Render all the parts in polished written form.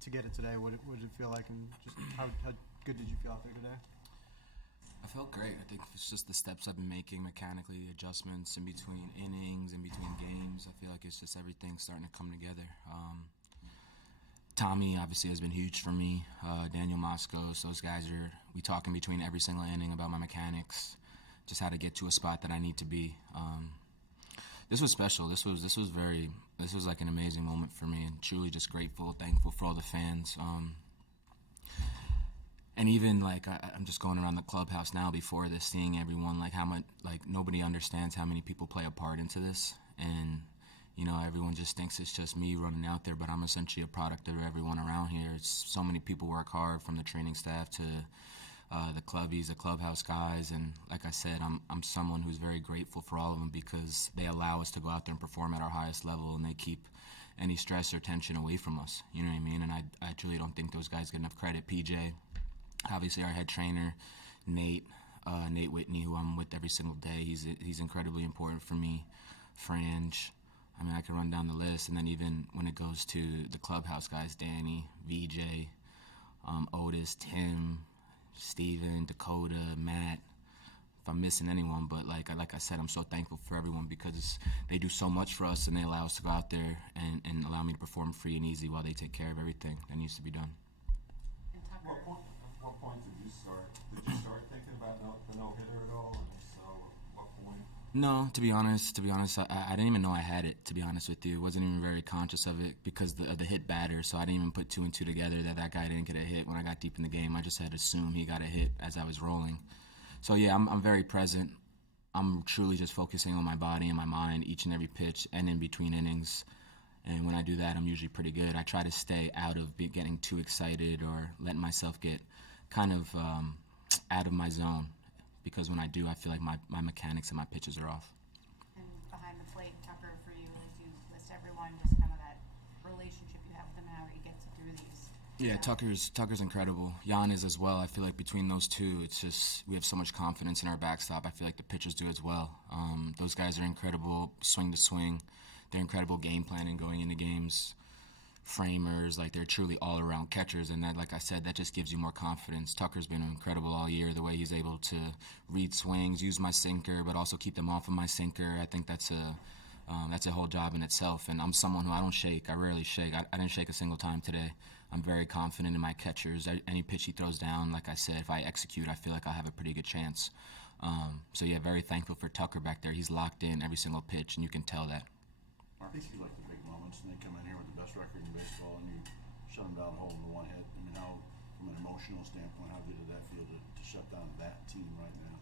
to get it today? What did it feel like, and just how good did you feel out there today? I felt great. I think it's just the steps I've been making mechanically, the adjustments in between innings, in between games. I feel like it's just everything starting to come together. Tommy obviously has been huge for me. Daniel Moscos, those guys we talk in between every single inning about my mechanics, just how to get to a spot that I need to be. This was special. This was like an amazing moment for me, and truly just grateful, thankful for all the fans. And even like I'm just going around the clubhouse now before this, seeing everyone, like how much, like nobody understands how many people play a part into this, and everyone just thinks it's just me running out there, but I'm essentially a product of everyone around here. It's so many people work hard, from the training staff to the clubbies, the clubhouse guys, and like I said, I'm someone who's very grateful for all of them, because they allow us to go out there and perform at our highest level, and they keep any stress or tension away from us. You know what I mean? And I truly don't think those guys get enough credit. PJ, obviously our head trainer, Nate Whitney, who I'm with every single day, he's incredibly important for me. Frange, I mean, I could run down the list, and then even when it goes to the clubhouse guys, Danny, VJ, Otis, Tim, Steven, Dakota, Matt, if I'm missing anyone, but like I said, I'm so thankful for everyone, because they do so much for us, and they allow us to go out there and allow me to perform free and easy while they take care of everything that needs to be done. What point did you start? Did you start thinking about the no-hitter at all? And if so, what point? No, to be honest, I didn't even know I had it, to be honest with you. Wasn't even very conscious of it because of the hit batter, so I didn't even put two and two together that guy didn't get a hit when I got deep in the game. I just had to assume he got a hit as I was rolling. So yeah, I'm very present. I'm truly just focusing on my body and my mind each and every pitch and in between innings. And when I do that, I'm usually pretty good. I try to stay out of getting too excited or letting myself get kind of out of my zone, because when I do, I feel like my mechanics and my pitches are off. And behind the plate, Tucker, for you, as you list everyone, just kind of that relationship you have with him, how he gets through these. Yeah, Tucker's incredible. Jan is as well. I feel like between those two, it's just we have so much confidence in our backstop. I feel like the pitchers do as well. Those guys are incredible, swing to swing. They're incredible game planning going into games. Framers, like they're truly all-around catchers, and that, like I said, that just gives you more confidence. Tucker's been incredible all year, the way he's able to read swings, use my sinker, but also keep them off of my sinker. I think that's a whole job in itself, and I'm someone who I don't shake. I rarely shake. I didn't shake a single time today. I'm very confident in my catchers. Any pitch he throws down, like I said, if I execute, I feel like I'll have a pretty good chance. So yeah, very thankful for Tucker back there. He's locked in every single pitch, and you can tell that. Marcus, you like the big moments, and they come in here with the best record in baseball, and you shut them down holding the one hit. I mean, how, from an emotional standpoint, how good did that feel to shut down that team right now?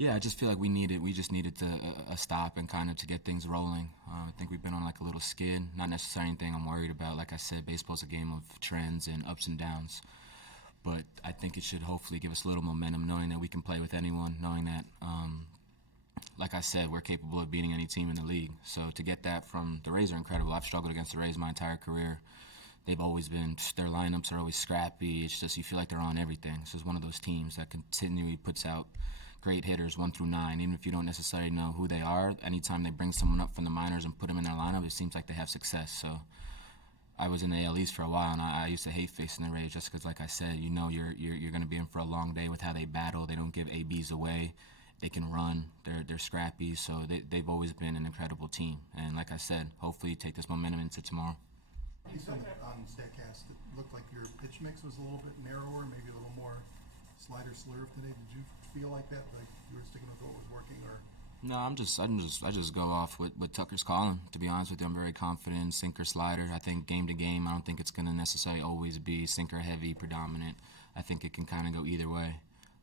Yeah, I just feel like we just needed a stop and kind of to get things rolling. I think we've been on like a little skid, not necessarily anything I'm worried about. Like I said, baseball's a game of trends and ups and downs. But I think it should hopefully give us a little momentum, knowing that we can play with anyone, knowing that, like I said, we're capable of beating any team in the league. So to get that from the Rays are incredible. I've struggled against the Rays my entire career. They've always been, their lineups are always scrappy. It's just you feel like they're on everything. So it's one of those teams that continually puts out great hitters 1 through 9, even if you don't necessarily know who they are. Anytime they bring someone up from the minors and put them in their lineup, it seems like they have success. So I was in the AL East for a while, and I used to hate facing the Rays just because, like I said, you're going to be in for a long day with how they battle. They don't give ABs away. They can run. They're scrappy. So they've always been an incredible team. And like I said, hopefully take this momentum into tomorrow. You said on StatCast it looked like your pitch mix was a little bit narrower, maybe a little more slider slurve today. Did you feel like that, like you were sticking with what was working, or? No, I just go off what Tucker's calling. To be honest with you, I'm very confident. Sinker, slider. I think game to game, I don't think it's going to necessarily always be sinker heavy predominant. I think it can kind of go either way.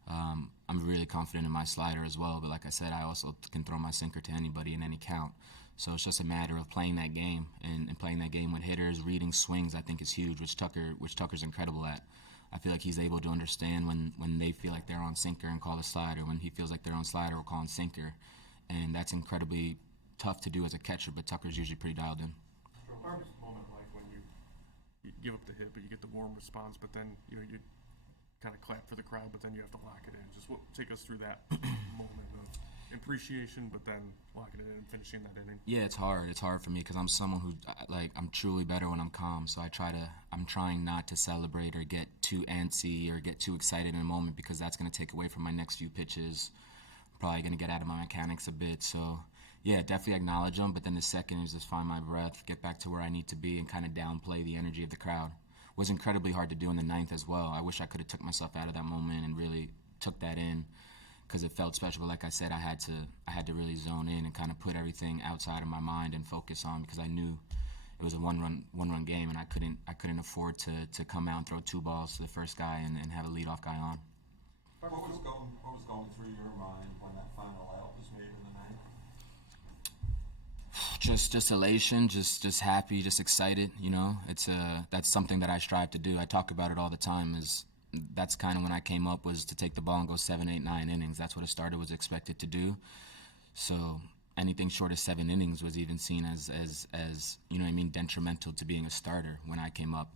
I'm really confident in my slider as well, but like I said, I also can throw my sinker to anybody in any count. So it's just a matter of playing that game and playing that game with hitters, reading swings. I think is huge, which Tucker's incredible at. I feel like he's able to understand when they feel like they're on sinker and call the slider. When he feels like they're on slider, we'll call him sinker. And that's incredibly tough to do as a catcher, but Tucker's usually pretty dialed in. What was the moment like when you give up the hit, but you get the warm response, but then you kind of clap for the crowd, but then you have to lock it in? Just take us through that moment. appreciation, but then locking it in and finishing that inning. Yeah, it's hard. It's hard for me because I'm someone who I'm truly better when I'm calm. So I'm trying not to celebrate or get too antsy or get too excited in a moment because that's going to take away from my next few pitches. I'm probably going to get out of my mechanics a bit. So yeah, definitely acknowledge them. But then the second is just find my breath, get back to where I need to be, and kind of downplay the energy of the crowd. It was incredibly hard to do in the ninth as well. I wish I could have took myself out of that moment and really took that in, because it felt special. But like I said, I had to really zone in and kind of put everything outside of my mind and focus on, because I knew it was a one run game, and I couldn't afford to come out and throw 2 balls to the first guy and have a leadoff guy on. What was going through your mind when that final out was made in the ninth? Just elation, just happy, just excited. You know, that's something that I strive to do. I talk about it all the time. That's kind of when I came up, was to take the ball and go 7, 8, 9 innings. That's what a starter was expected to do. So anything short of 7 innings was even seen as you know what I mean, detrimental to being a starter when I came up.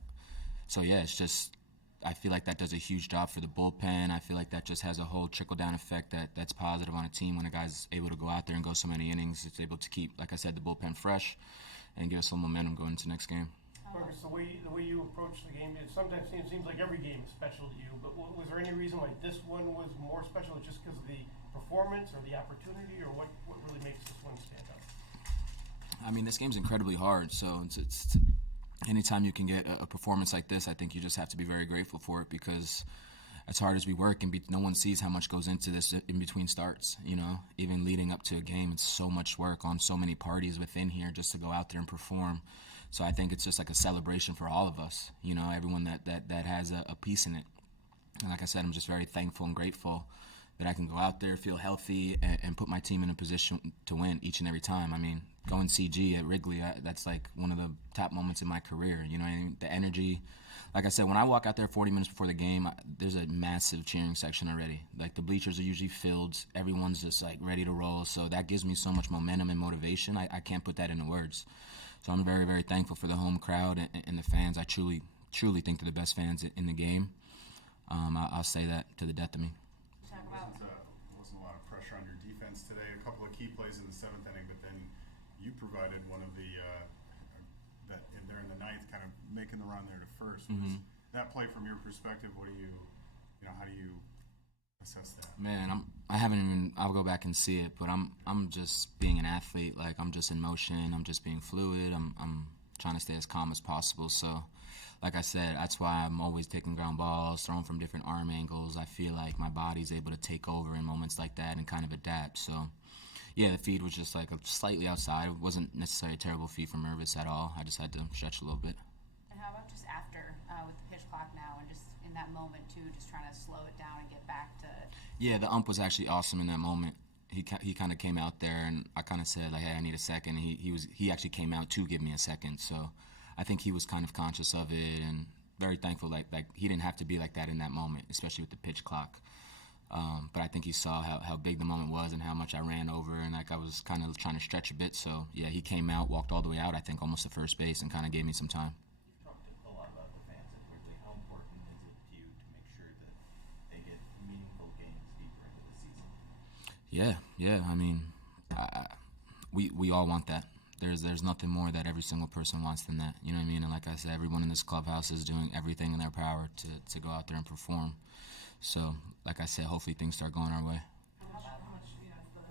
So yeah, it's just, I feel like that does a huge job for the bullpen. I feel like that just has a whole trickle-down effect that's positive on a team when a guy's able to go out there and go so many innings. It's able to keep, like I said, the bullpen fresh and give us some momentum going into the next game. Marcus, the way you approach the game, it sometimes seems like every game is special to you, but was there any reason why this one was more special, just because of the performance or the opportunity, or what really makes this one stand out? I mean, this game's incredibly hard, so it's anytime you can get a performance like this, I think you just have to be very grateful for it, because as hard as we work, and no one sees how much goes into this in between starts. You know, even leading up to a game, it's so much work on so many parties within here just to go out there and perform. So I think it's just like a celebration for all of us, you know, everyone that has a piece in it. And like I said, I'm just very thankful and grateful that I can go out there, feel healthy, and put my team in a position to win each and every time. I mean, going CG at Wrigley, that's like one of the top moments in my career. You know what I mean? The energy. Like I said, when I walk out there 40 minutes before the game, there's a massive cheering section already. Like, the bleachers are usually filled. Everyone's just, like, ready to roll. So that gives me so much momentum and motivation. I can't put that into words. So I'm very, very thankful for the home crowd and the fans. I truly think they're the best fans in the game. I'll say that to the death of me. Wasn't a lot of pressure on your defense today. A couple of key plays in the 7th inning, but then you provided one of the that in there in the 9th, kind of making the run there to first. Was that play, from your perspective, what do you know, how do you assess that? Man, I'll go back and see it, but I'm just being an athlete. Like, I'm just in motion. I'm just being fluid. I'm trying to stay as calm as possible. So, like I said, that's why I'm always taking ground balls, throwing from different arm angles. I feel like my body's able to take over in moments like that and kind of adapt. So, yeah, the feed was just like slightly outside. It wasn't necessarily a terrible feed from Mervis at all. I just had to stretch a little bit. And how about just after, with the pitch clock now, and just in that moment too, just trying to slow it down and get back to... Yeah, the ump was actually awesome in that moment. He kind of came out there, and I kind of said, like, hey, I need a second. He actually came out to give me a second. So I think he was kind of conscious of it and very thankful. Like he didn't have to be like that in that moment, especially with the pitch clock. But I think he saw how big the moment was and how much I ran over, and like I was kind of trying to stretch a bit. So yeah, he came out, walked all the way out, I think almost to first base, and kind of gave me some time. You've talked a lot about the fans at Wrigley. How important is it to you to make sure that they get meaningful games deeper into the season? Yeah. I mean, we all want that. There's nothing more that every single person wants than that. You know what I mean? And like I said, everyone in this clubhouse is doing everything in their power to go out there and perform. So, like I said, hopefully things start going our way. How much, as the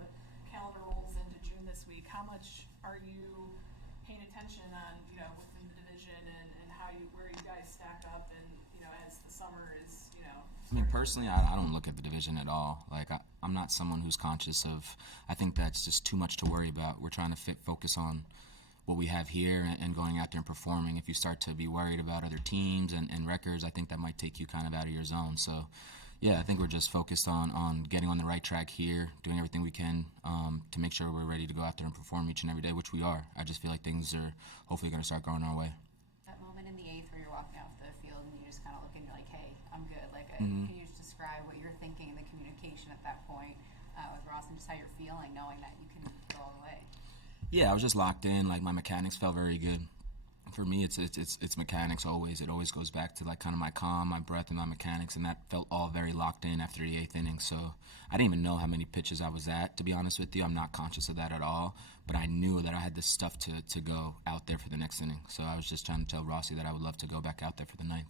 calendar rolls into June this week, how much are you paying attention on, within the division and where you guys stack up, and, as the summer is, I mean, personally, I don't look at the division at all. Like, I'm not someone who's conscious of, I think that's just too much to worry about. We're trying to focus on what we have here and going out there and performing. If you start to be worried about other teams and records, I think that might take you kind of out of your zone. So, yeah, I think we're just focused on getting on the right track here, doing everything we can to make sure we're ready to go out there and perform each and every day, which we are. I just feel like things are hopefully going to start going our way. That moment in the 8th where you're walking off the field and you just kind of look and you're like, hey, I'm good. Like, can you just describe what you're thinking and the communication at that point with Ross, and just how you're feeling knowing that you can go all the way? Yeah, I was just locked in. Like, my mechanics felt very good. For me, it's mechanics always. It always goes back to like kind of my calm, my breath, and my mechanics, and that felt all very locked in after the 8th inning. So I didn't even know how many pitches I was at, to be honest with you. I'm not conscious of that at all, but I knew that I had this stuff to go out there for the next inning. So I was just trying to tell Rossi that I would love to go back out there for the 9th.